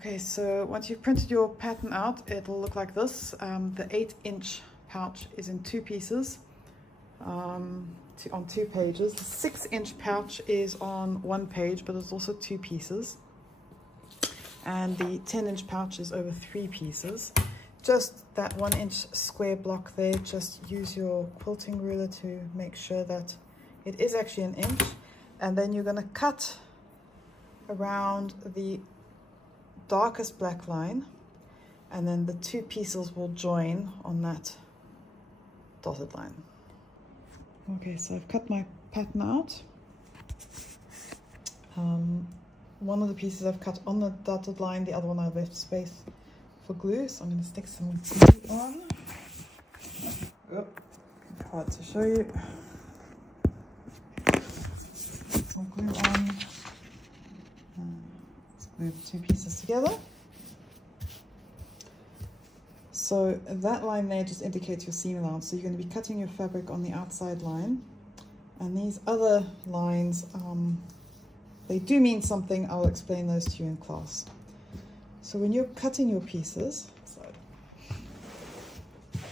Okay, so once you've printed your pattern out, it'll look like this. The 8-inch pouch is in 2 pieces on 2 pages. The 6-inch pouch is on 1 page, but it's also 2 pieces. And the 10-inch pouch is over 3 pieces. Just that 1-inch square block there, just use your quilting ruler to make sure that it is actually 1 inch. And then you're going to cut around the darkest black line, and then the 2 pieces will join on that dotted line. Okay, so I've cut my pattern out. One of the pieces I've cut on the dotted line, the other one I've left space for glue, so I'm going to stick some glue on. Oh, hard to show you. Some glue on. Let's glue the 2 pieces together. So that line there just indicates your seam allowance. So you're going to be cutting your fabric on the outside line. And these other lines, they do mean something. I'll explain those to you in class. So when you're cutting your pieces,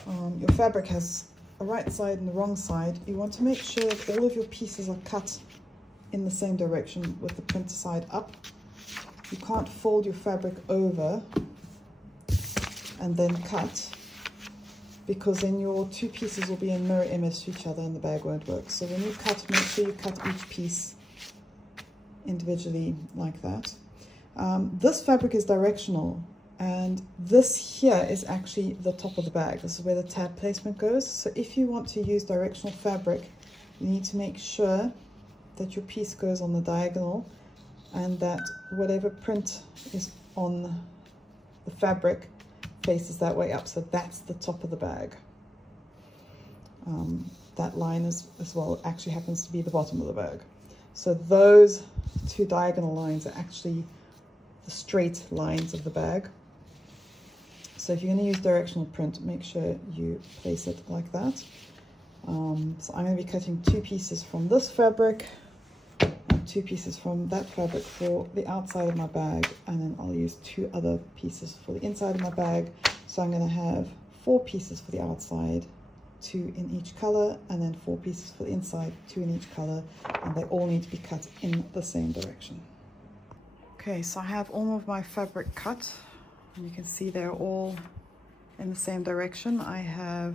your fabric has a right side and a wrong side. You want to make sure that all of your pieces are cut in the same direction with the print side up. You can't fold your fabric over and then cut, because then your 2 pieces will be in mirror image to each other and the bag won't work. So when you cut, make sure you cut each piece individually like that. This fabric is directional, and this here is actually the top of the bag. This is where the tab placement goes. So if you want to use directional fabric, you need to make sure that your piece goes on the diagonal and that whatever print is on the fabric faces that way up. So that's the top of the bag. That line as well actually happens to be the bottom of the bag. So those 2 diagonal lines are actually the straight lines of the bag. So if you're going to use directional print, make sure you place it like that. So I'm going to be cutting 2 pieces from this fabric and 2 pieces from that fabric for the outside of my bag, and then I'll use 2 other pieces for the inside of my bag. So I'm going to have 4 pieces for the outside, 2 in each color, and then 4 pieces for the inside, 2 in each color, and they all need to be cut in the same direction. Okay, so I have all of my fabric cut, and you can see they're all in the same direction. I have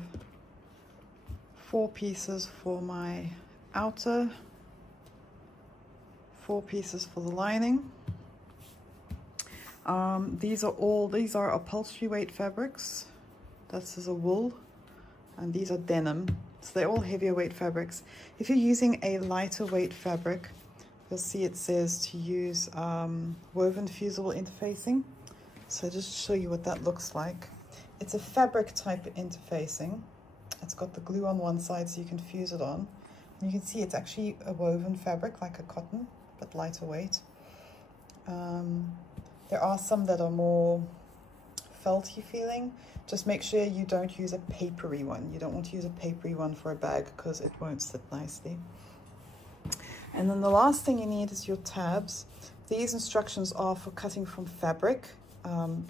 4 pieces for my outer, 4 pieces for the lining. These are upholstery weight fabrics. This is a wool, and these are denim. So they're all heavier weight fabrics. If you're using a lighter weight fabric, you'll see it says to use woven fusible interfacing. So just to show you what that looks like. It's a fabric type interfacing. It's got the glue on one side so you can fuse it on. And you can see it's actually a woven fabric like a cotton, but lighter weight. There are some that are more felty feeling. Just make sure you don't use a papery one. You don't want to use a papery one for a bag because it won't sit nicely. And then the last thing you need is your tabs. These instructions are for cutting from fabric,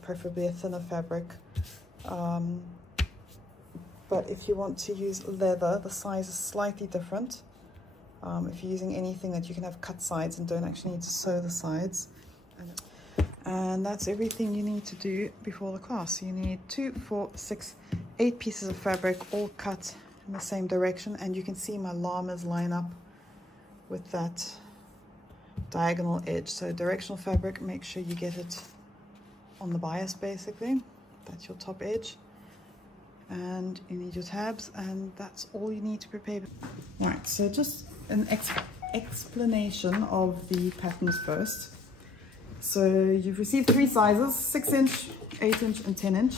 preferably a thinner fabric. But if you want to use leather, the size is slightly different. If you're using anything that you can have cut sides and don't actually need to sew the sides. And that's everything you need to do before the class. So you need 2, 4, 6, 8 pieces of fabric, all cut in the same direction. And you can see my llamas line up with that diagonal edge. So directional fabric, make sure you get it on the bias basically. That's your top edge. And you need your tabs, and that's all you need to prepare. Right, so just an explanation of the patterns first. So you've received 3 sizes, 6-inch, 8-inch and 10-inch.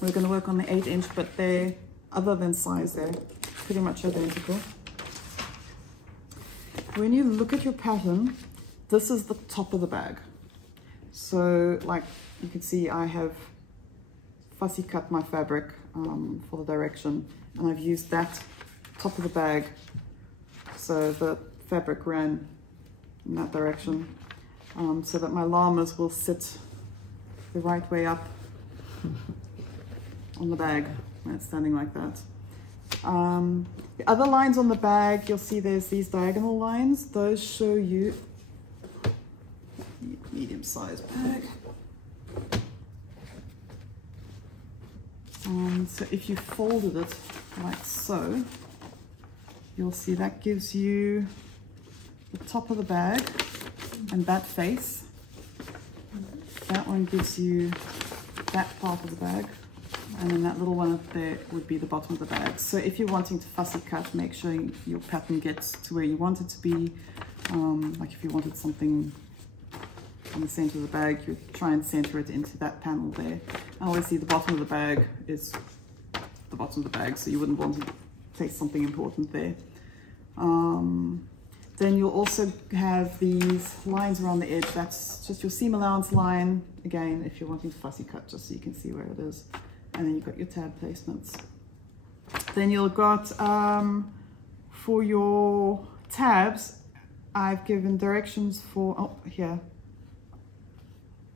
We're going to work on the 8-inch, but they're, other than size, they're pretty much identical. When you look at your pattern, this is the top of the bag. So like you can see, I have fussy cut my fabric for the direction, and I've used that top of the bag so the fabric ran in that direction, so that my llamas will sit the right way up on the bag when it's standing like that. The other lines on the bag, you'll see there's these diagonal lines. Those show you medium-sized bag. So if you folded it like so, you'll see that gives you the top of the bag and that face. That one gives you that part of the bag, and then that little one up there would be the bottom of the bag. So if you're wanting to fussy cut, make sure your pattern gets to where you want it to be. Like if you wanted something in the center of the bag, you try and center it into that panel there. And obviously the bottom of the bag is the bottom of the bag, so you wouldn't want to take something important there. Then you'll also have these lines around the edge. That's just your seam allowance line. Again, if you're wanting to fussy cut, just so you can see where it is. And then you've got your tab placements. Then you've got, for your tabs, I've given directions for, oh, here.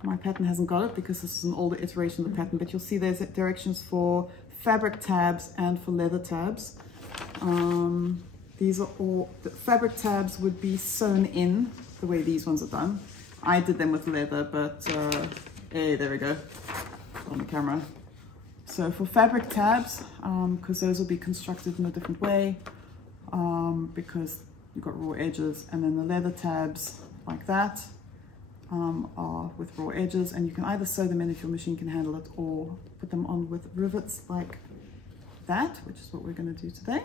My pattern hasn't got it because this is an older iteration of the pattern, but you'll see there's directions for fabric tabs and for leather tabs. These are all, the fabric tabs would be sewn in the way these ones are done. I did them with leather, but hey, there we go, on the camera. So for fabric tabs, because those will be constructed in a different way, because you've got raw edges, and then the leather tabs like that are with raw edges, and you can either sew them in if your machine can handle it, or put them on with rivets like that, which is what we're going to do today.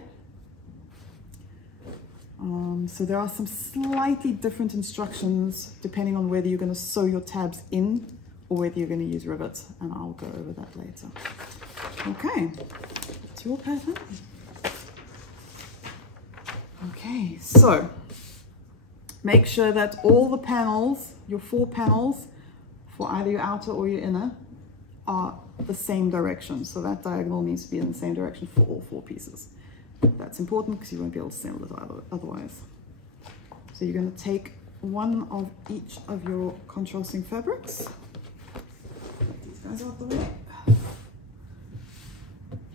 So there are some slightly different instructions depending on whether you're going to sew your tabs in or whether you're going to use rivets, and I'll go over that later. Okay, that's your pattern. Okay, so make sure that all the panels, your 4 panels for either your outer or your inner, are the same direction. So that diagonal needs to be in the same direction for all 4 pieces. That's important because you won't be able to assemble it otherwise. So you're going to take one of each of your contrasting fabrics. Get these guys out the way.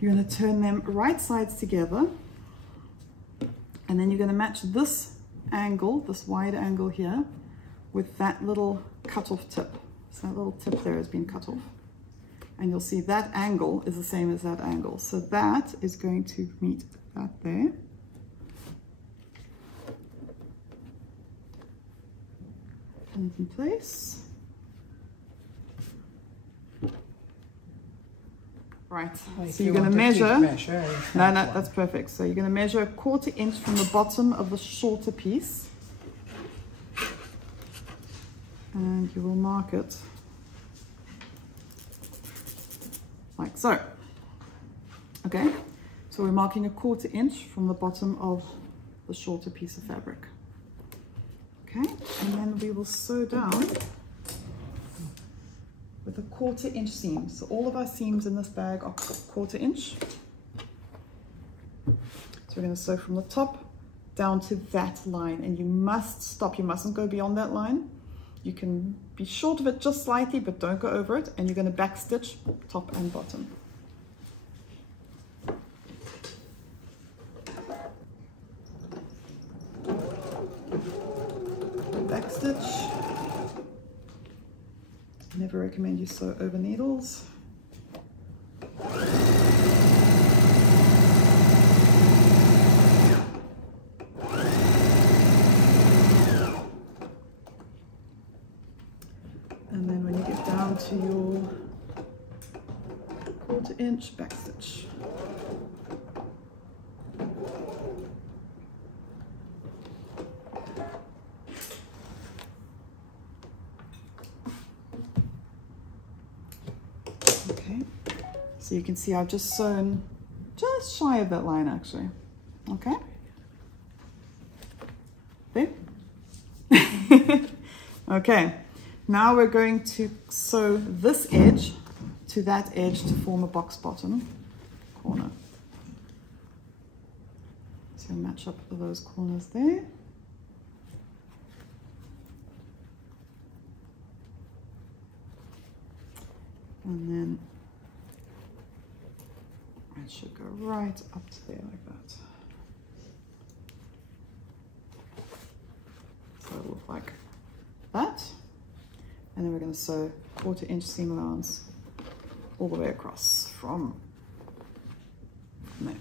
You're going to turn them right sides together, and then you're going to match this angle, this wide angle here, with that little cut-off tip. So that little tip there has been cut off. And you'll see that angle is the same as that angle. So that is going to meet that there. Pin it in place. Right, so you're going to measure. No, that's perfect. So you're going to measure 1/4 inch from the bottom of the shorter piece. And you will mark it like so. Okay, so we're marking 1/4 inch from the bottom of the shorter piece of fabric. Okay, and then we will sew down with a 1/4 inch seam. So all of our seams in this bag are 1/4 inch. So we're going to sew from the top down to that line, and you must stop. You mustn't go beyond that line. You can be short of it just slightly, but don't go over it. And you're going to back stitch top and bottom. Back stitch. Never recommend you sew over needles. And then when you get down to your 1/4 inch, back stitch. Okay, so you can see I've just sewn just shy of that line actually. Okay, there. Okay, now we're going to sew this edge to that edge to form a box bottom corner. So match up those corners there. And then it should go right up to there like that. So it'll look like that. And then we're going to sew 1/4 inch seam allowance all the way across from there.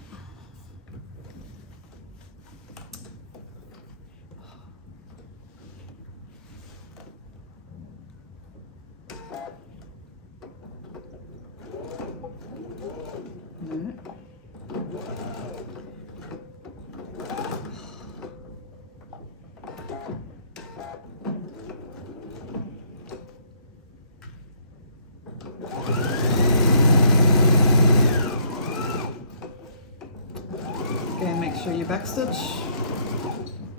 Again, make sure you backstitch,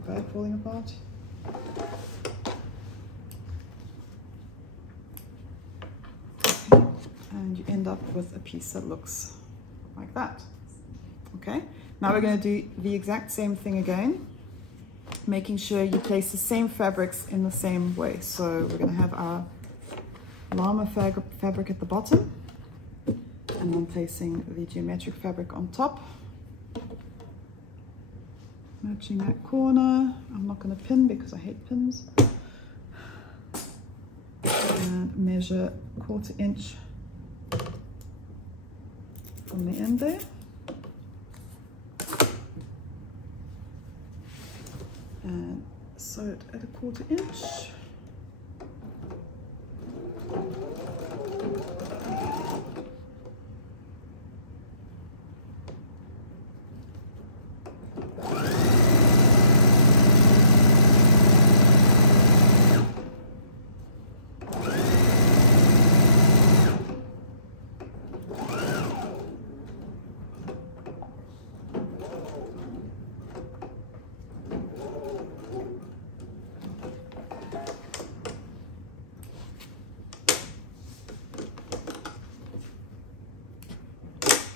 bag falling apart. Okay. And you end up with a piece that looks like that. Okay, now we're going to do the exact same thing again, making sure you place the same fabrics in the same way. So we're going to have our llama fabric at the bottom, and then placing the geometric fabric on top. Matching that corner. I'm not going to pin because I hate pins. And measure 1/4 inch from the end there. And sew it at 1/4 inch.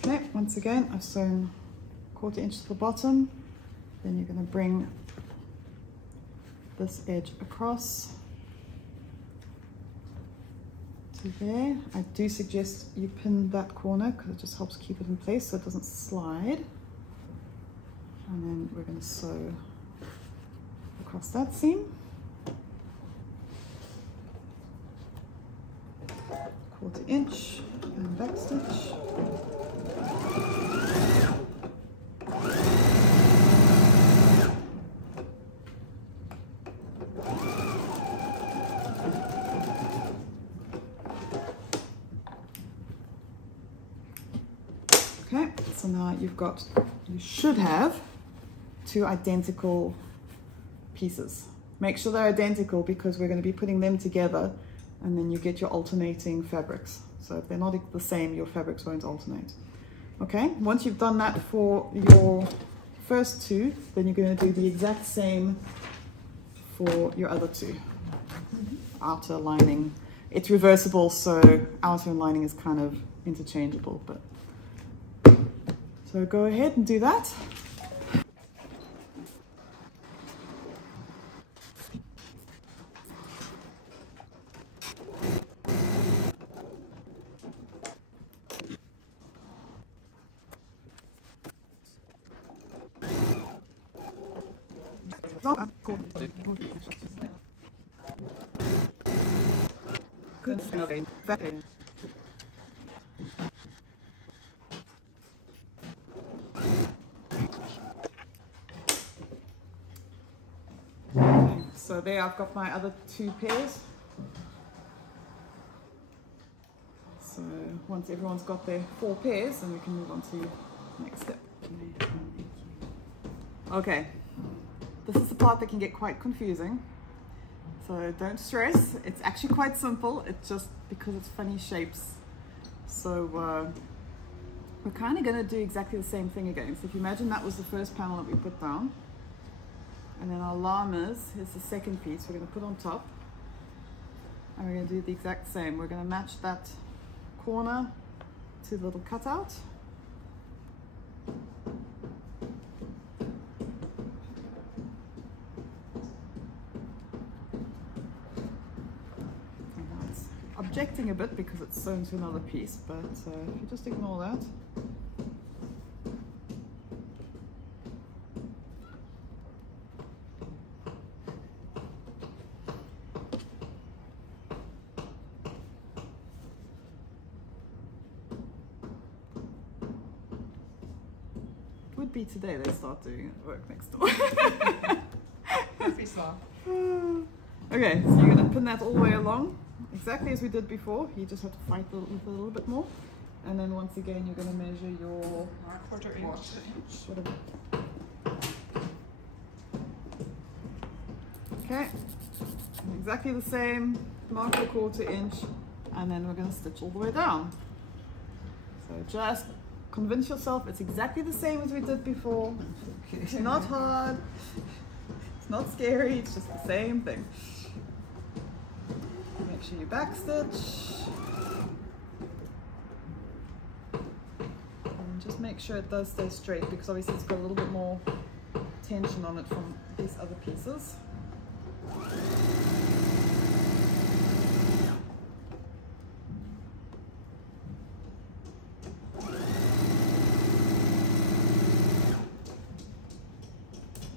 Okay, once again, I've sewn 1/4 inch to the bottom. Then you're going to bring this edge across to there. I do suggest you pin that corner because it just helps keep it in place so it doesn't slide. And then we're going to sew across that seam. 1/4 inch and backstitch. Okay, so now you should have 2 identical pieces. Make sure they're identical because we're going to be putting them together and then you get your alternating fabrics. So if they're not the same, your fabrics won't alternate. Okay, once you've done that for your first 2, then you're going to do the exact same for your other 2. Outer lining, it's reversible, so outer and lining is kind of interchangeable, but so go ahead and do that. Good. So there I've got my other 2 pairs. So once everyone's got their 4 pairs, then we can move on to the next step. Okay, this is the part that can get quite confusing. So don't stress, it's actually quite simple. It's just because it's funny shapes. So we're kind of going to do exactly the same thing again. So if you imagine that was the first panel that we put down. And then our llamas is the second piece we're going to put on top. And we're going to do the exact same. We're going to match that corner to the little cutout. projecting a bit because it's sewn to another piece, but if you just ignore that. Would be today they start doing work next door. Okay, so you're going to pin that all the way along, exactly as we did before. You just have to fight a little bit more. And then once again, you're going to measure your quarter inch. Whatever. Okay, exactly the same, mark the quarter inch, and then we're going to stitch all the way down. So just convince yourself it's exactly the same as we did before. It's not hard, it's not scary, it's just the same thing. Make sure you backstitch. And just make sure it does stay straight, because obviously it's got a little bit more tension on it from these other pieces.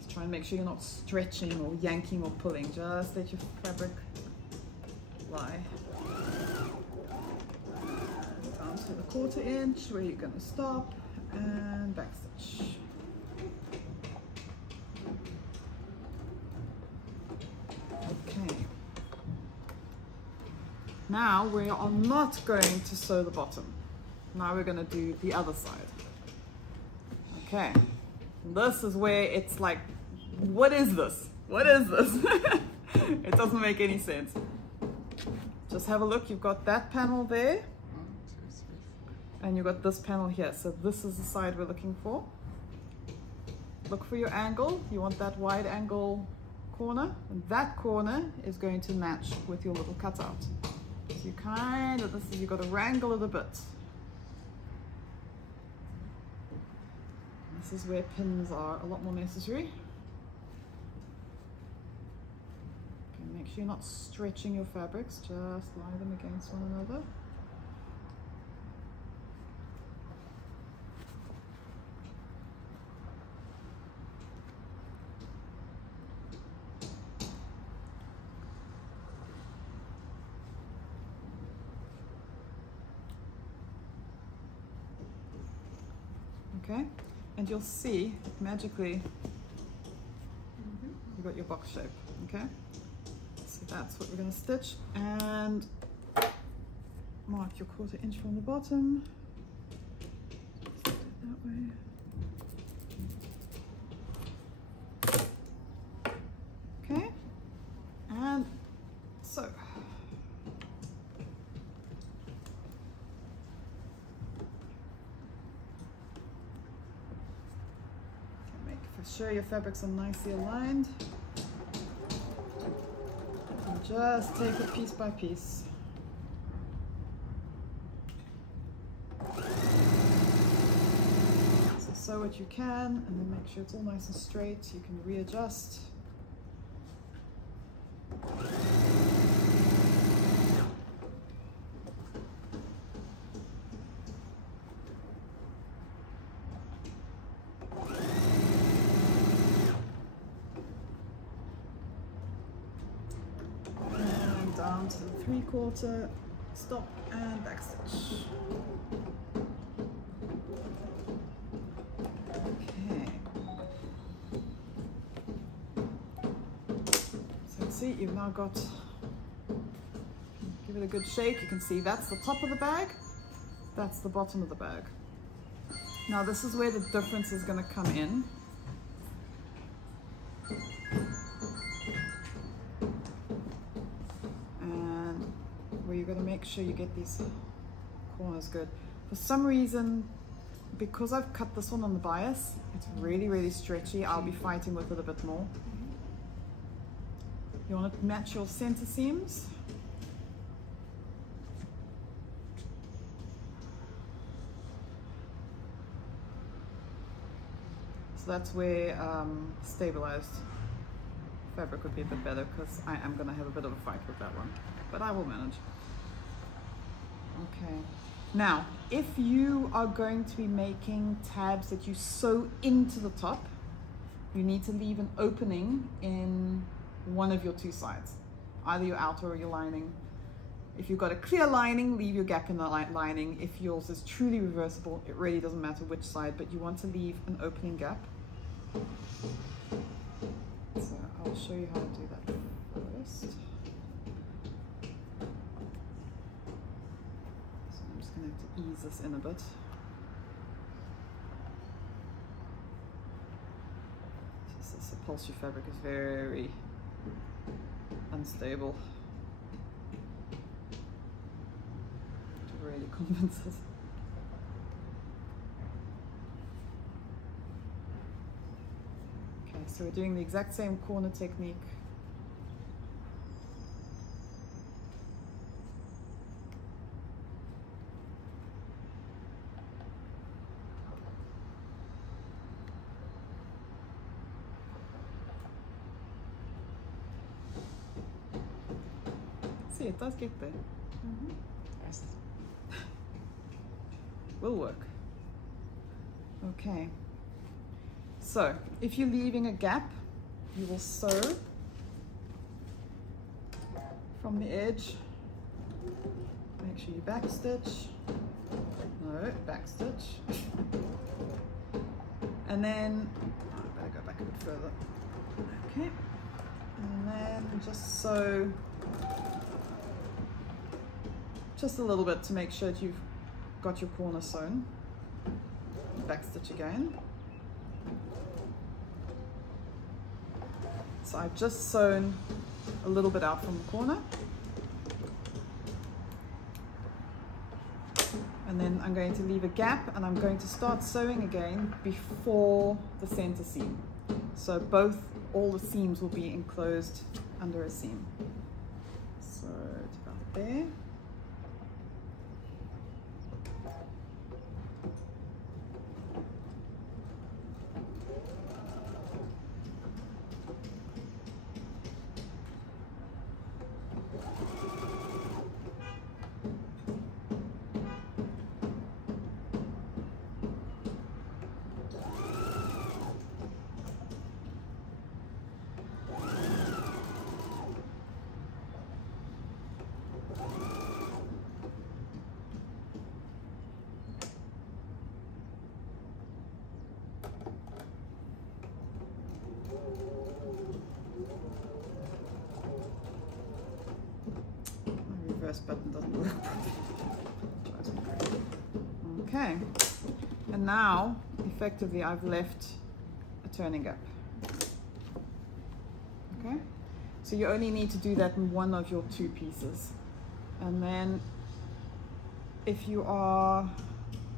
Try and make sure you're not stretching or yanking or pulling, just let your fabric lie. Down to the quarter inch where you're going to stop and backstitch. Okay. Now we are not going to sew the bottom. Now we're going to do the other side. Okay. This is where it's like, what is this? What is this? It doesn't make any sense. Just have a look. You've got that panel there. And you've got this panel here. So this is the side we're looking for. Look for your angle. You want that wide angle corner. And that corner is going to match with your little cutout. So you kind of, you've got to wrangle it a bit. This is where pins are a lot more necessary. Okay, make sure you're not stretching your fabrics, just lie them against one another. Okay. And you'll see, magically, you've got your box shape, okay? So that's what we're going to stitch, and mark your quarter inch from the bottom. Just do it that way. Okay, and so. Sure your fabrics are nicely aligned, and just take it piece by piece. So sew what you can, and then make sure it's all nice and straight. You can readjust. Down to the 3/4, stop and backstitch. Okay. So see, you've now got, give it a good shake. You can see that's the top of the bag, that's the bottom of the bag. Now this is where the difference is going to come in. You're going to make sure you get these corners good. For some reason, because I've cut this one on the bias, it's really, really stretchy. I'll be fighting with it a bit more. You want to match your center seams. So that's where stabilized fabric would be a bit better, because I am going to have a bit of a fight with that one, but I will manage. Okay. Now, if you are going to be making tabs that you sew into the top, you need to leave an opening in one of your two sides, either your outer or your lining. If you've got a clear lining, leave your gap in the lining. If yours is truly reversible, it really doesn't matter which side, but you want to leave an opening gap. So I'll show you how to do that first. So I'm just going to have to ease this in a bit. This upholstery fabric is very unstable. To really convince it. Okay, so we're doing the exact same corner technique. See, it does get there. Yes. Will work. Okay. So, if you're leaving a gap, you will sew from the edge. Make sure you backstitch. No, backstitch. And then, I better go back a bit further. Okay. And then just sew just a little bit to make sure that you've got your corner sewn. Backstitch again. So I've just sewn a little bit out from the corner. And then I'm going to leave a gap and I'm going to start sewing again before the center seam. So all the seams will be enclosed under a seam. So it's about there. Button doesn't work. Okay, and now effectively I've left a turning gap. Okay, so you only need to do that in one of your two pieces, and then if you are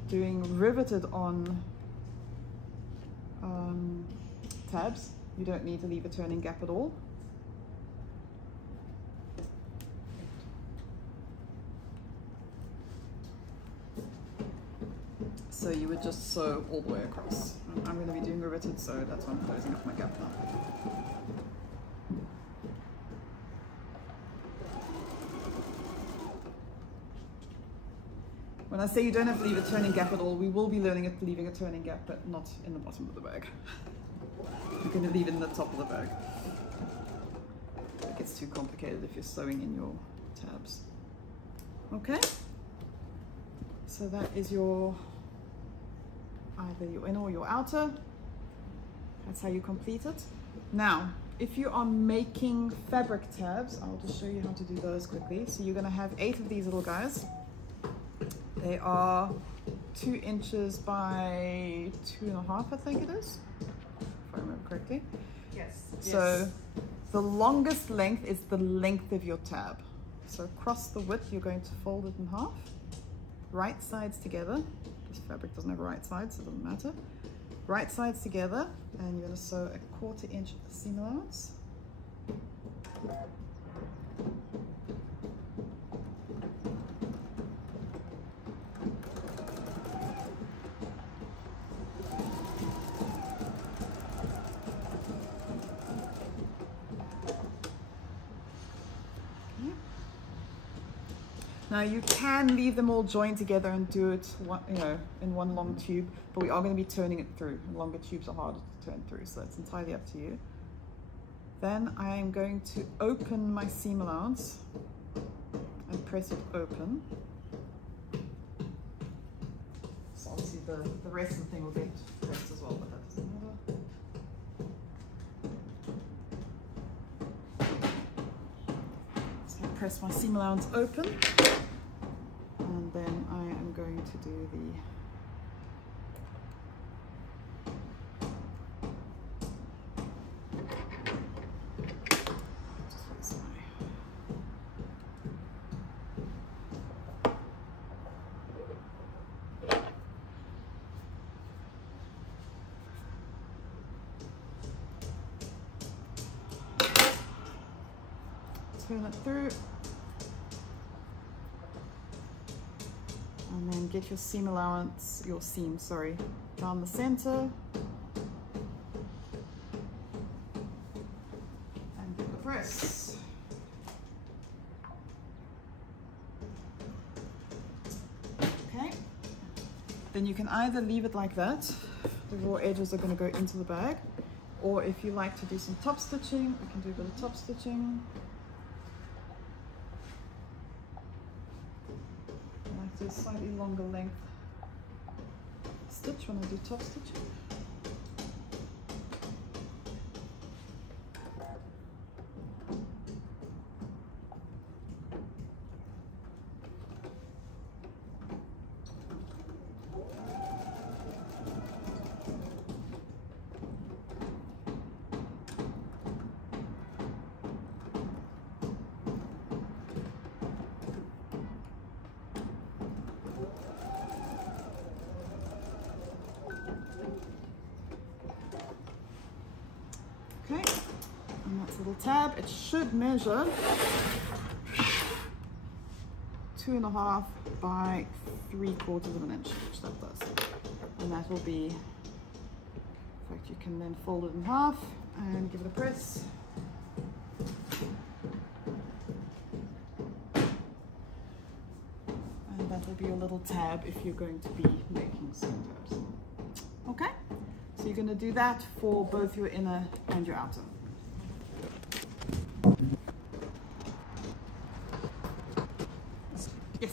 doing riveted on tabs, you don't need to leave a turning gap at all. So you would just sew all the way across. I'm going to be doing riveted, so that's why I'm closing up my gap now. When I say you don't have to leave a turning gap at all, we will be learning leaving a turning gap, but not in the bottom of the bag. You're going to leave it in the top of the bag. It gets too complicated if you're sewing in your tabs. Okay, so that is your either your inner or your outer. That's how you complete it. Now, if you are making fabric tabs, I'll just show you how to do those quickly. So you're going to have 8 of these little guys. They are 2 inches by 2.5, I think it is, if I remember correctly. Yes. So the longest length is the length of your tab. So across the width, you're going to fold it in half, right sides together. This fabric doesn't have a right side, so it doesn't matter. Right sides together, and you're going to sew a 1/4 inch seam allowance. Now you can leave them all joined together and do it, in one long tube, but we are going to be turning it through. Longer tubes are harder to turn through, so it's entirely up to you. Then I am going to open my seam allowance and press it open. So obviously the rest of the thing will get pressed as well, but that doesn't matter. So I press my seam allowance open, and then I am going to do the turn it through, and then get your seam allowance, down the center, and give it a press. Okay, then you can either leave it like that, the raw edges are going to go into the bag, or if you like to do some top stitching, we can do a bit of top stitching. Do a slightly longer length stitch when I do top stitching. Okay, and that's a little tab. It should measure 2.5 by 3/4 of an inch, which that does. And that will be, in fact, you can then fold it in half and give it a press. And that will be your little tab if you're going to be making seam tabs. Okay? So you're going to do that for both your inner and your outer. Yes.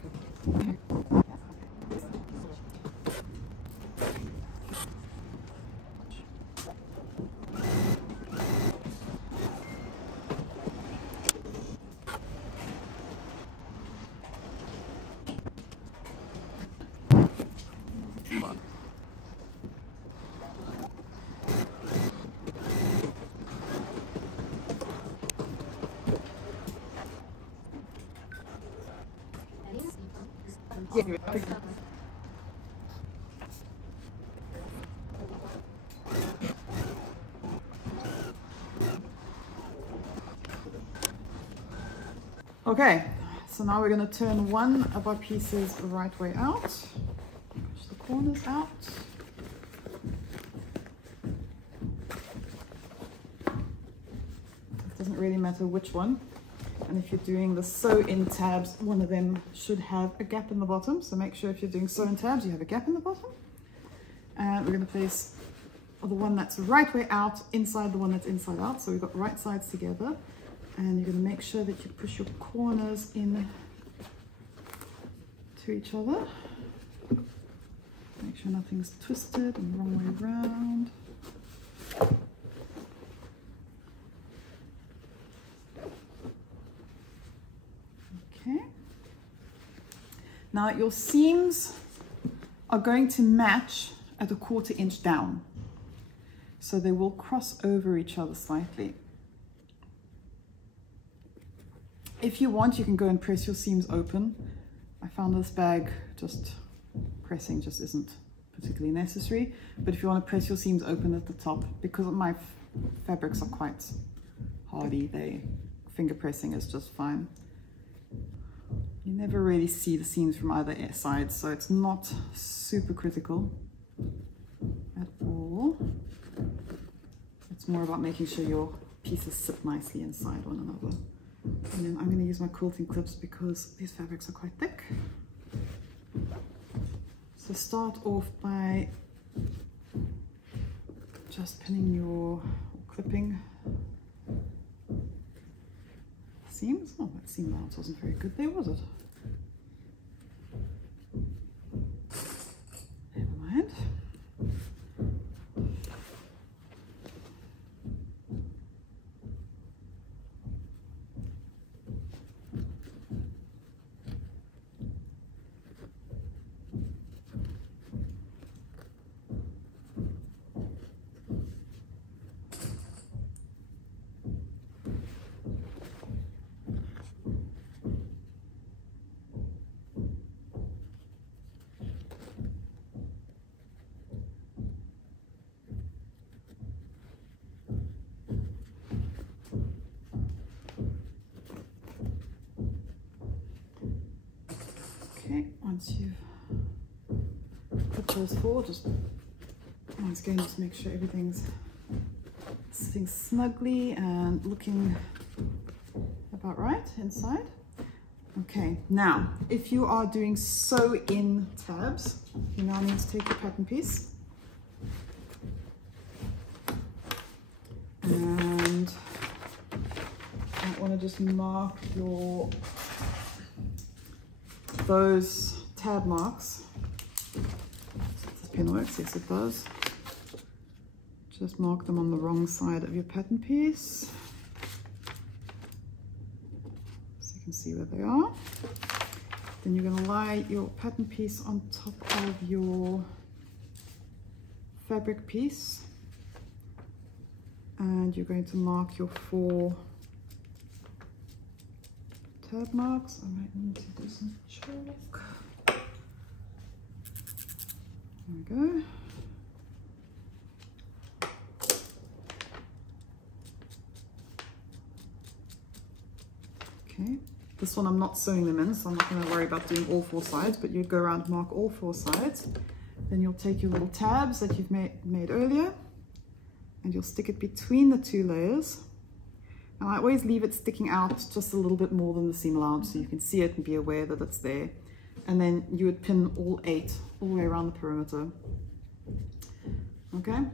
Okay, so now we're going to turn one of our pieces the right way out, push the corners out. It doesn't really matter which one. And if you're doing the sew-in tabs, one of them should have a gap in the bottom. So make sure if you're doing sew-in tabs, you have a gap in the bottom. And we're going to place the one that's the right way out inside the one that's inside out. So we've got right sides together. And you're going to make sure that you push your corners in to each other. Make sure nothing's twisted and the wrong way around. Okay. Now your seams are going to match at 1/4 inch down. So they will cross over each other slightly. If you want, you can go and press your seams open. I found this bag pressing just isn't particularly necessary. But if you want to press your seams open at the top, because my fabrics are quite hardy, finger pressing is just fine. You never really see the seams from either side, so it's not super critical at all. It's more about making sure your pieces sit nicely inside one another. And then I'm going to use my quilting clips because these fabrics are quite thick. So start off by just pinning your clipping seams. Oh, that seam allowance wasn't very good there, was it? Never mind. Okay, once you've put those forward, just once again, just make sure everything's sitting snugly and looking about right inside. Okay, now if you are doing sew in tabs, you now need to take your pattern piece and I want to just mark those tab marks. If this pin works, yes it does. Just mark them on the wrong side of your pattern piece so you can see where they are. Then you're going to lie your pattern piece on top of your fabric piece and you're going to mark your 4 tab marks. I might need to do some chalk. There we go. Okay, this one I'm not sewing them in, so I'm not going to worry about doing all 4 sides, but you'd go around and mark all 4 sides. Then you'll take your little tabs that you've made earlier and you'll stick it between the 2 layers. And I always leave it sticking out just a little bit more than the seam allowance so you can see it and be aware that it's there. And then you would pin all 8 all the way around the perimeter. Okay?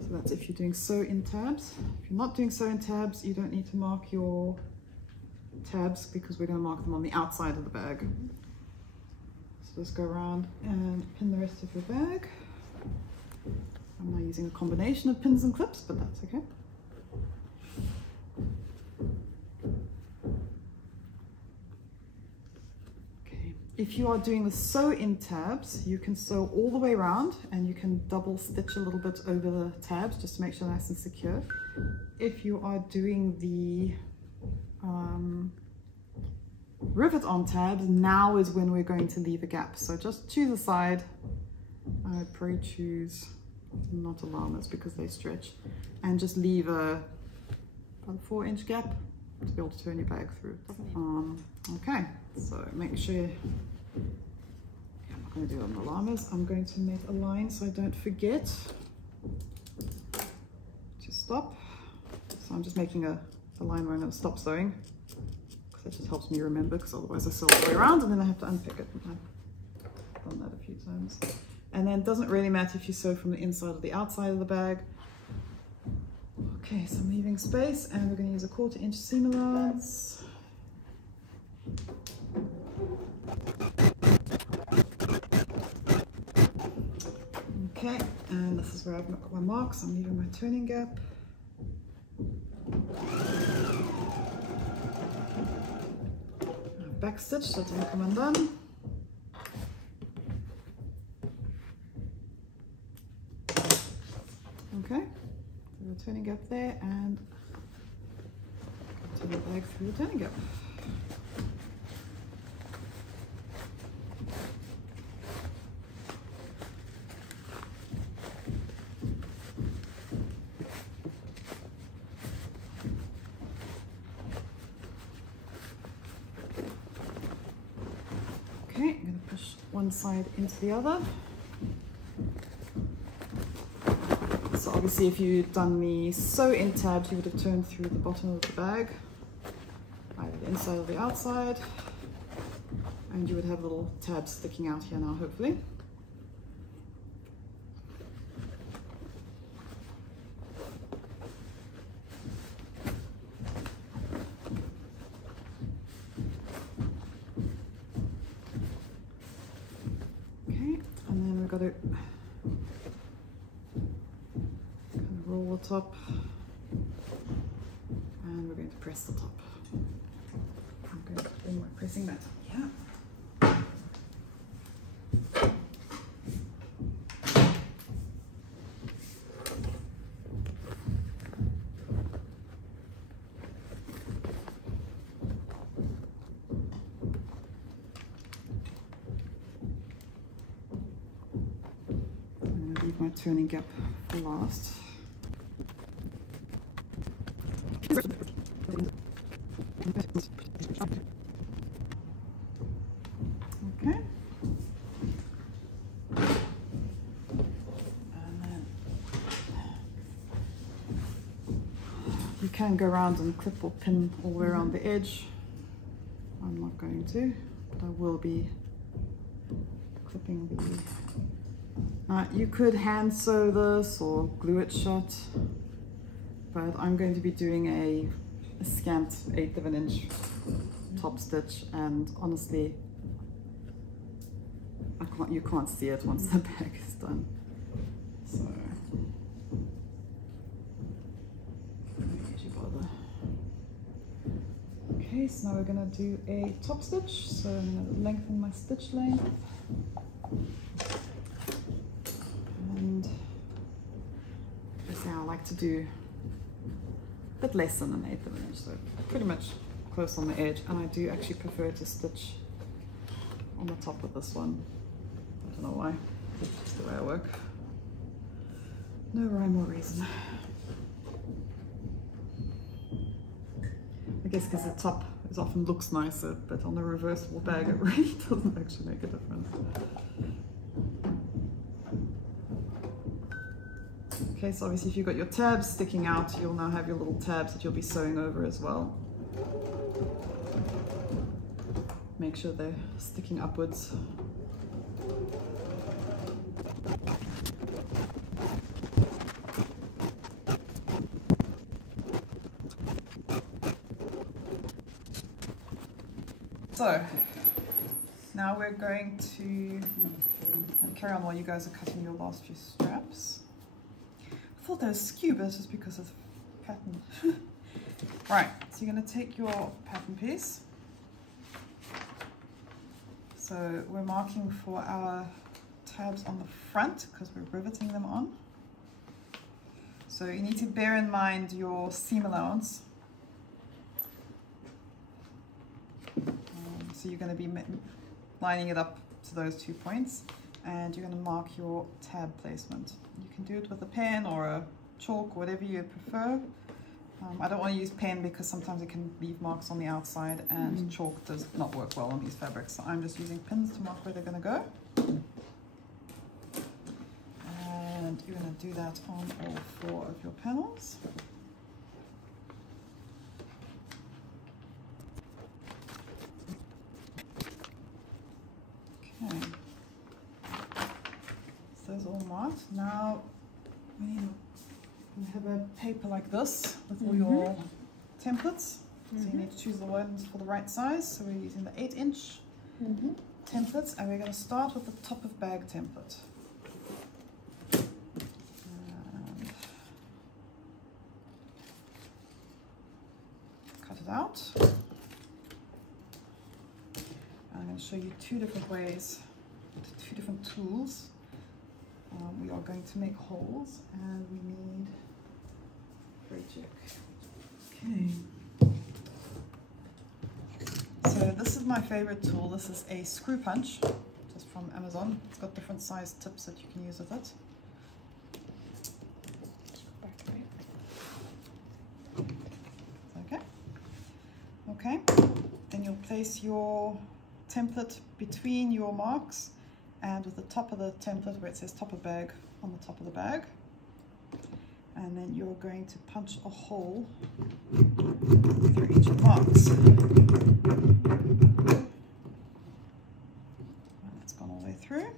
So that's if you're doing sew in tabs. If you're not doing sew in tabs, you don't need to mark your tabs because we're going to mark them on the outside of the bag. So just go around and pin the rest of your bag. I'm now using a combination of pins and clips, but that's okay. If you are doing the sew in tabs, you can sew all the way around and you can double stitch a little bit over the tabs just to make sure nice and secure. If you are doing the rivet on tabs, now is when we're going to leave a gap. So just choose a side. I would probably choose not a llamas because they stretch, and just leave about a 4-inch gap to be able to turn your bag through. Okay, so make sure, I'm not going to do it on the llamas, I'm going to make a line so I don't forget to stop. So I'm just making a line where I'm going to stop sewing, because that just helps me remember, because otherwise I sew all the way around and then I have to unpick it. I've done that a few times. And then it doesn't really matter if you sew from the inside or the outside of the bag. Okay, so I'm leaving space and we're going to use a 1/4 inch seam allowance. Okay, and this is where I've got my marks. I'm leaving my turning gap. Back stitch so it doesn't come undone. Okay, the turning gap there and turn the bag through the turning gap. Okay, I'm going to push one side into the other. So obviously if you'd done the sew-in tabs, you would have turned through the bottom of the bag, either the inside or the outside, and you would have little tabs sticking out here now, hopefully. Okay, and then we've got to roll the top, and we're going to press the top. I'm going to bring my pressing mat up here. I'm going to leave my turning gap for last. Okay. And then you can go around and clip or pin all the way around the edge. I'm not going to, but I will be clipping the... you could hand sew this or glue it shut, but I'm going to be doing a scant 1/8 of an inch top stitch, and honestly you can't see it once the bag is done, so bother. Okay, so now we're going to do a top stitch, so I'm going to lengthen my stitch length, and I like to do a bit less than 1/8 of an inch, so pretty much close on the edge, and I do actually prefer to stitch on the top of this one. I don't know why, it's just the way I work. No rhyme or reason. I guess because the top often looks nicer, but on a reversible bag it really doesn't actually make a difference. Okay, so obviously if you've got your tabs sticking out, you'll now have your little tabs that you'll be sewing over as well. Make sure they're sticking upwards. So now we're going to carry on while you guys are cutting your last few straps. I thought they were skew, but it's just because of the pattern. Right, so you're going to take your pattern piece. So we're marking for our tabs on the front because we're riveting them on. So you need to bear in mind your seam allowance. So you're going to be lining it up to those 2 points, and you're going to mark your tab placement. You can do it with a pen or a chalk, whatever you prefer. I don't want to use pen because sometimes it can leave marks on the outside, and chalk does not work well on these fabrics. So I'm just using pins to mark where they're going to go. And you're going to do that on all 4 of your panels. Okay, so those are all marked. Now we need to have a paper like this with all your templates. So you need to choose the ones for the right size. So we're using the 8-inch templates, and we're going to start with the top of bag template. And cut it out. I'm going to show you 2 different ways, 2 different tools. We are going to make holes, and we need a jig. Okay. So this is my favorite tool. This is a screw punch, just from Amazon. It's got different size tips that you can use with it. Okay. Okay. Then you'll place your template between your marks, and with the top of the template where it says top of bag on the top of the bag. And then you're going to punch a hole through each of the marks. And that's gone all the way through.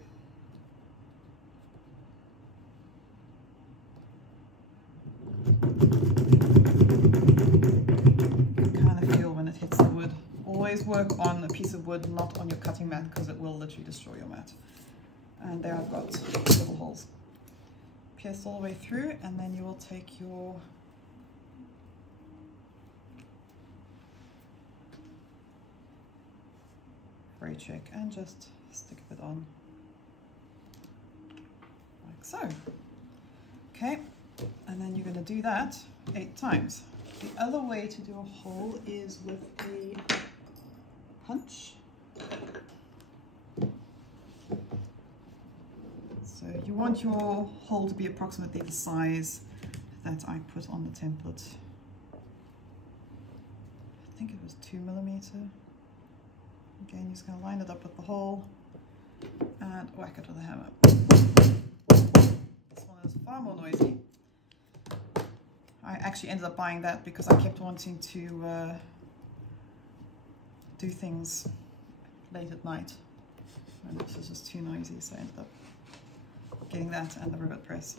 You can kind of feel when it hits the wood. Always work on a piece of wood, not on your cutting mat, because it will literally destroy your mat. And there I've got little holes. Pierce all the way through, and then you will take your fray check and just stick it on like so. Okay, and then you're going to do that 8 times. The other way to do a hole is with a punch. So you want your hole to be approximately the size that I put on the template. I think it was 2mm. Again, you're just going to line it up with the hole and whack it with a hammer. This one is far more noisy. I actually ended up buying that because I kept wanting to do things late at night, and this was just too noisy, so I ended up getting that and the rivet press.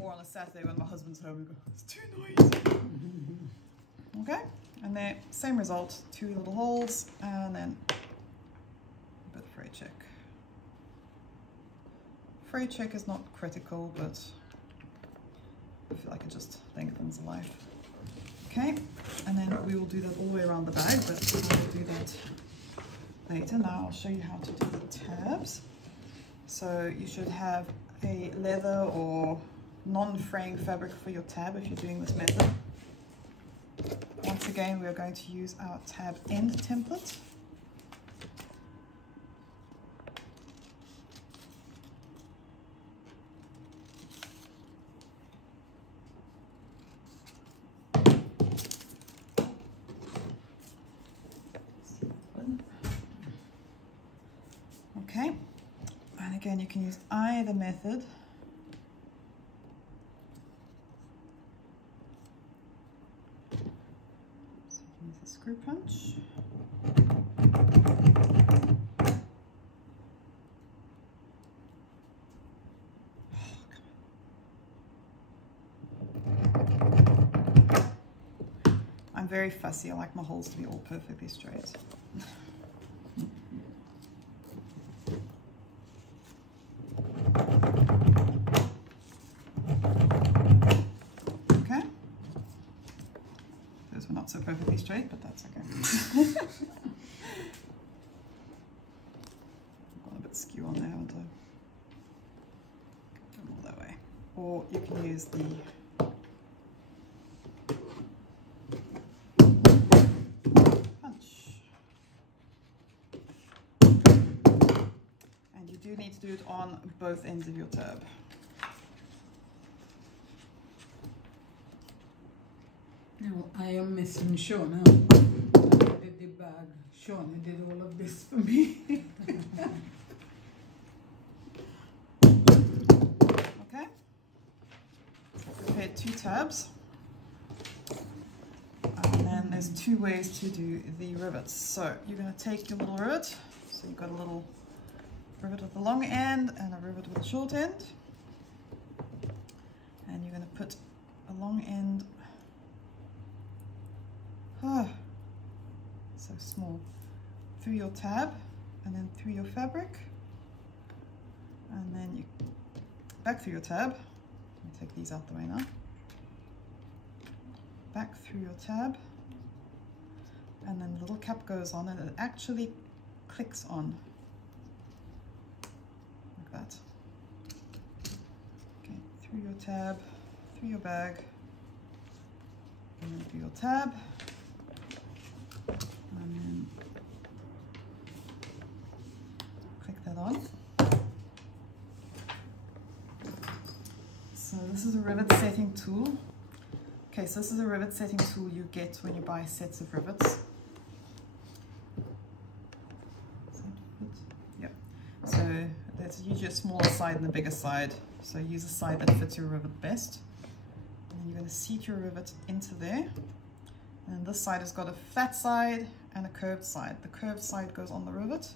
Or on a Saturday when my husband's home, we go, it's too noisy. Okay, and then same result, 2 little holes, and then a bit of fray check. Fray check is not critical, but I feel like it just lengthens the life. Okay, and then we will do that all the way around the bag, but we'll do that later. Now I'll show you how to do the tabs. So you should have a leather or non-fraying fabric for your tab if you're doing this method. Once again, we are going to use our tab end template. Okay, and again you can use either method. So use a screw punch. I'm very fussy, I like my holes to be all perfectly straight. Not so perfectly straight, but that's okay. I've got a bit skew on there, haven't I? Go all that way. Or you can use the punch. And you do need to do it on both ends of your tab. Now I am missing Shauna. I did the bag. Shauna did all of this for me. Okay. So I've prepared 2 tabs. And then there's 2 ways to do the rivets. So you're going to take your little rivet. So you've got a little rivet with the long end and a rivet with the short end. And you're going to put a long end. So small, through your tab and then through your fabric, and then you back through your tab. Let me take these out the way now. Back through your tab, and then the little cap goes on and it actually clicks on like that. Okay, through your tab, through your bag, and then through your tab. And then click that on. So this is a rivet setting tool. Okay, so this is a rivet setting tool you get when you buy sets of rivets. Yep. So you you a smaller side and a bigger side. So use a side that fits your rivet best. And then you're going to seat your rivet into there. And this side has got a flat side and a curved side. The curved side goes on the rivet,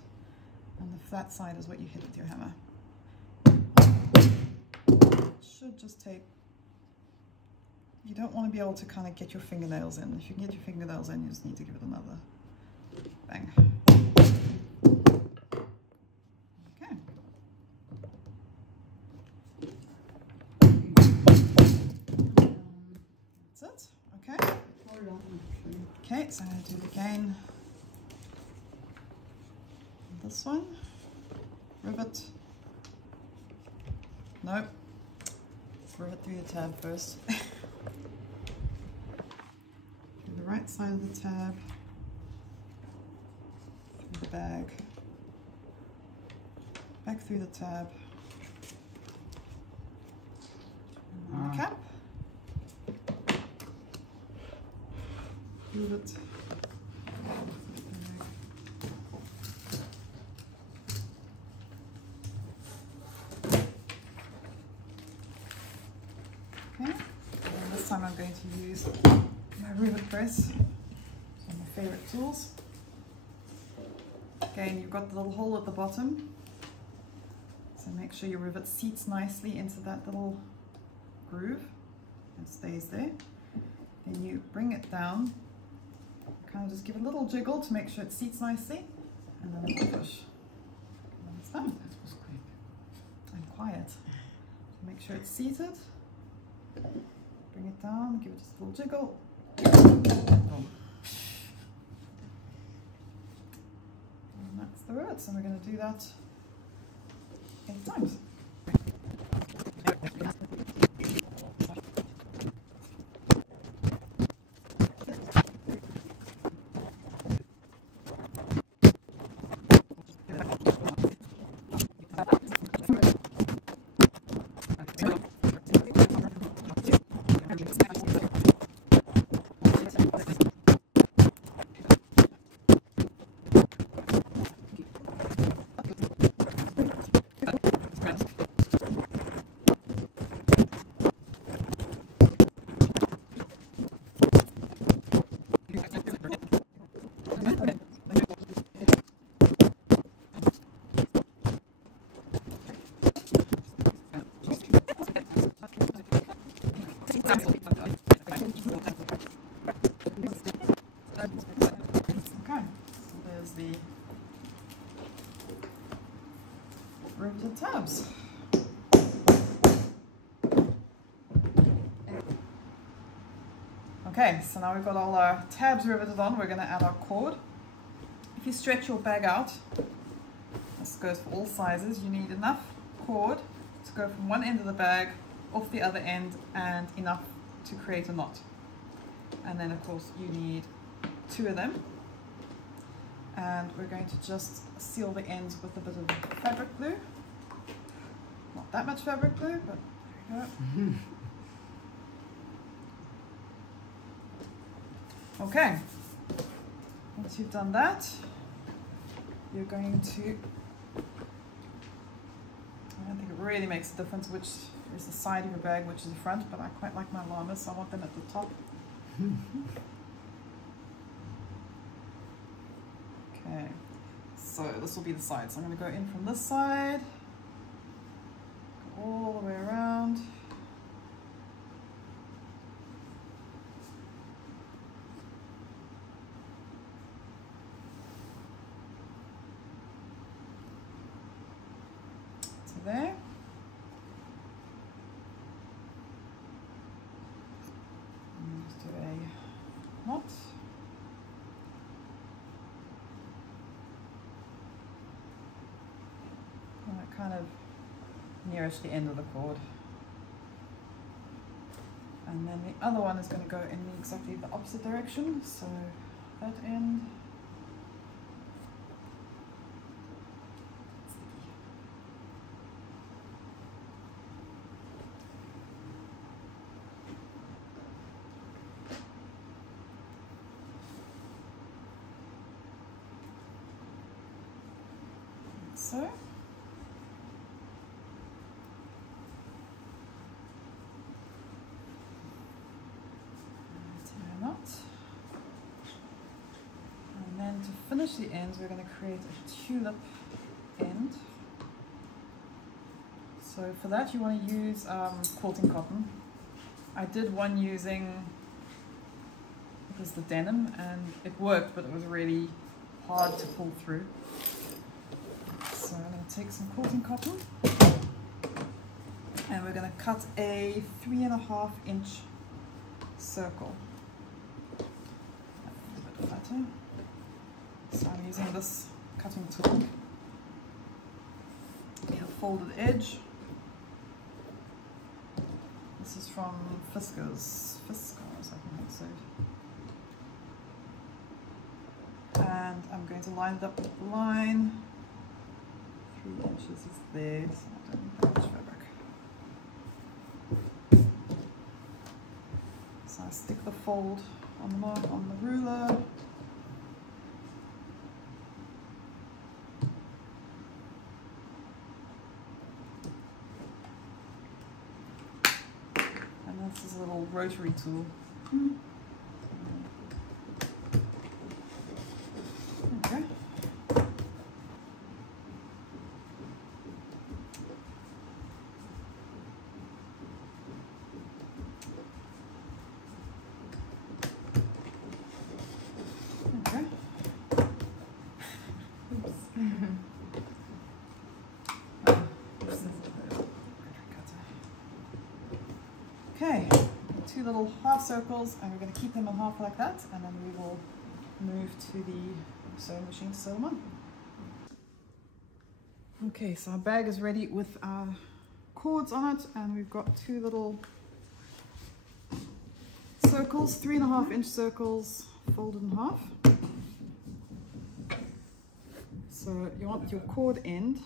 and the flat side is what you hit with your hammer. It should just take, you don't want to be able to kind of get your fingernails in. If you can get your fingernails in, you just need to give it another bang. Okay. That's it. Okay. Okay, so I'm going to do it again. This one. Rivet. Nope. Rivet through the tab first. Do the right side of the tab. Through the bag. Back through the tab. And the cap. Rivet. Okay, and this time I'm going to use my rivet press, one of my favorite tools. Again, you've got the little hole at the bottom, so make sure your rivet seats nicely into that little groove and stays there. Then you bring it down, kind of just give it a little jiggle to make sure it seats nicely, and then a push. And it's done. That was quick. And quiet. So make sure it's seated. Bring it down, give it just a little jiggle. Oh. And that's the roots, and we're going to do that 8 times. Okay, so there's the riveted tabs. Okay, so now we've got all our tabs riveted on, we're going to add our cord. If you stretch your bag out, this goes for all sizes, you need enough cord to go from one end of the bag off the other end and enough to create a knot. And then of course you need 2 of them. And we're going to just seal the ends with a bit of fabric glue. Not that much fabric glue, but there we go. Okay, once you've done that, you're going to, I don't think it really makes a difference which is the side of your bag, which is the front, but I quite like my llamas, so I want them at the top. Okay, so this will be the side. So I'm going to go in from this side, go all the way around. To there. And just do a knot. Kind of nearest the end of the cord. And then the other one is going to go in exactly the opposite direction, so that end. So. then to finish the ends, we're going to create a tulip end. So for that you want to use quilting cotton. I did one using, it was the denim, and it worked, but it was really hard to pull through. So I'm going to take some quilting cotton and we're going to cut a 3.5 inch circle. A bit flatter. So I'm using this cutting tool. A folded edge. This is from Fiskars, I think so. And I'm going to line it up with the line. 3 inches is there, so I don't need that much fabric. So I stick the fold on the mark on the ruler. And this is a little rotary tool. Okay. Okay, 2 little half circles, and we're going to keep them in half like that, and then we will move to the sewing machine to sew them on. Okay, so our bag is ready with our cords on it, and we've got 2 little circles, 3.5 inch circles folded in half. So you want your cord end.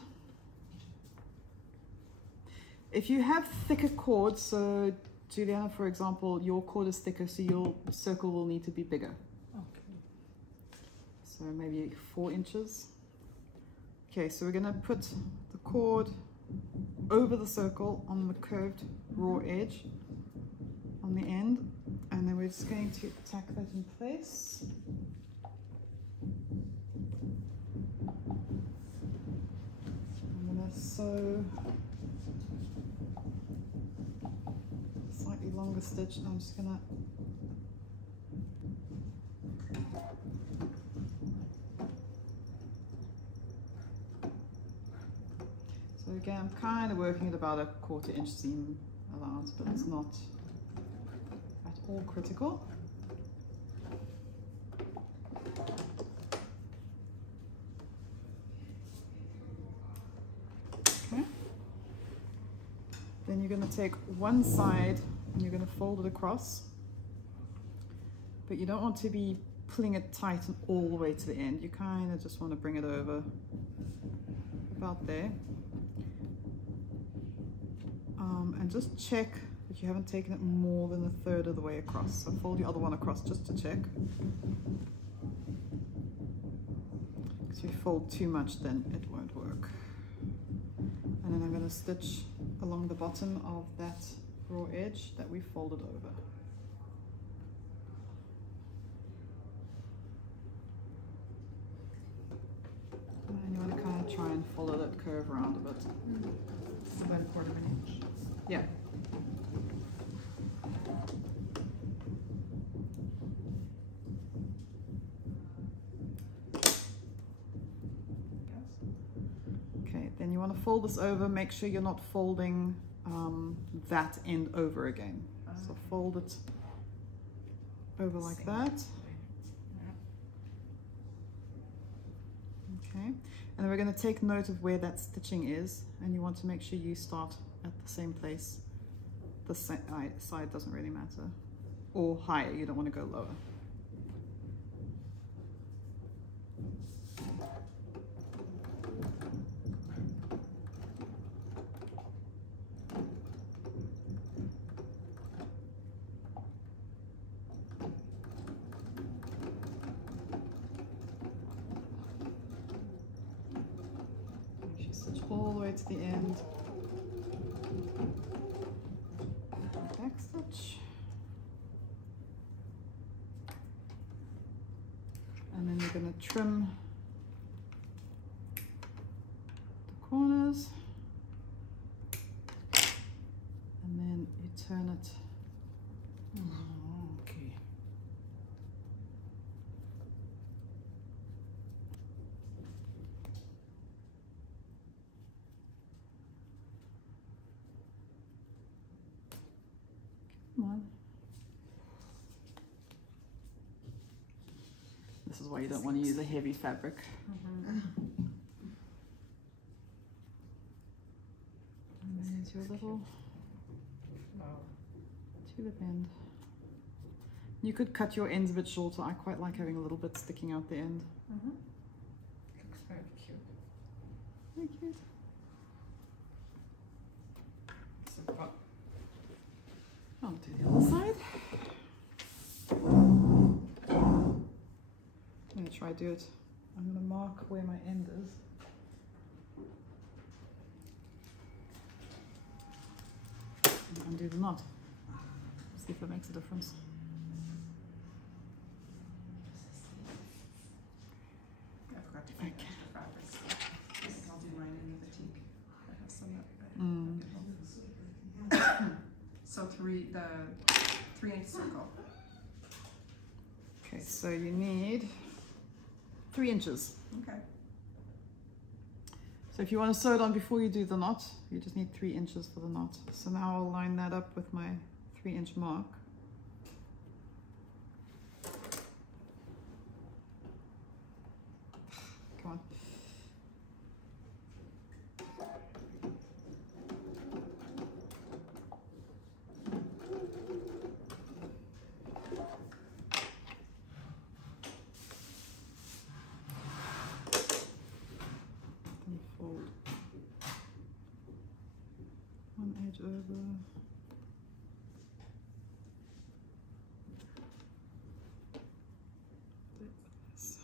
If you have thicker cords, so Juliana, for example, your cord is thicker, so your circle will need to be bigger. Okay. So maybe 4 inches. Okay, so we're going to put the cord over the circle on the curved raw edge on the end, and then we're just going to tack that in place. I'm going to sew slightly longer stitch, and I'm just gonna so again I'm kind of working at about a 1/4 inch seam allowance, but it's not at all critical. Okay. Then you're going to take one side and you're going to fold it across, but you don't want to be pulling it tight and all the way to the end. You kind of just want to bring it over about there, and just check that you haven't taken it more than 1/3 of the way across. So fold the other one across just to check, because if you fold too much then it won't work. And then I'm going to stitch along the bottom of that raw edge that we folded over. And you want to kind of try and follow that curve around a bit. It's about 1/4 inch. Yeah. Okay, then you want to fold this over. Make sure you're not folding that end over again. So fold it over like that. Okay, and then we're going to take note of where that stitching is, and you want to make sure you start at the same place. The side doesn't really matter, or higher, you don't want to go lower. All the way to the end. Back stitch. And then you're you're going to trim the corners, and then you turn it. Oh, okay. Come on. This is why you don't want to use a heavy fabric. And there's your little tulip end. You could cut your ends a bit shorter. I quite like having a little bit sticking out the end. Looks very cute. Very cute. Super. I'll do the other side. I'm going to try do it. I'm going to mark where my end is. And undo the knot. See if that makes a difference. I forgot to find extra fabrics. I'll do mine in the batik. I have some that So the 3-inch circle. Okay, so you need 3 inches. Okay. So if you want to sew it on before you do the knot, you just need 3 inches for the knot. So now I'll line that up with my 3-inch mark. Come on. And fold one edge over. This.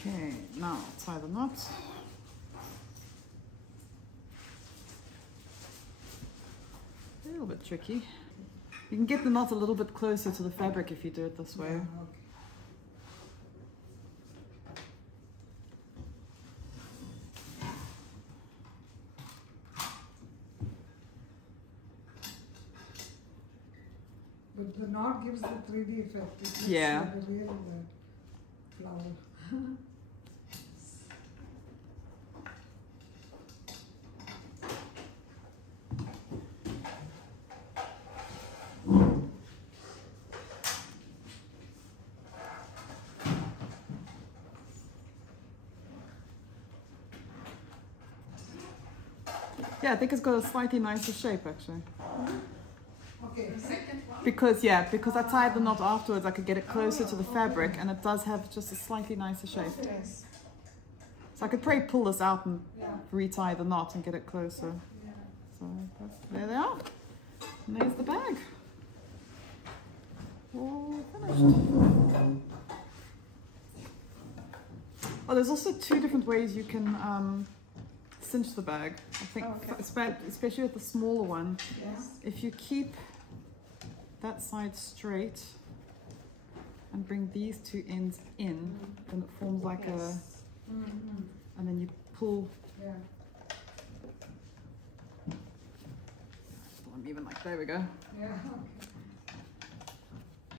Okay, now tie the knot. A little bit tricky. You can get the knot a little bit closer to the fabric if you do it this way. Yeah, okay. But the knot gives the 3D effect. It looks Yeah. like a real flower. Yeah, I think it's got a slightly nicer shape actually. Okay, second one. Because I tied the knot afterwards, I could get it closer to the fabric, and it does have just a slightly nicer shape. Yes. So I could probably pull this out and Yeah. retie the knot and get it closer. Yeah. So there they are. And there's the bag. All finished. Oh, there's also 2 different ways you can cinch the bag. I think, especially with the smaller one, Yes. if you keep that side straight and bring these two ends in, then it forms like Yes. and then you pull. Yeah. Pull them even like, there we go. Yeah. Okay.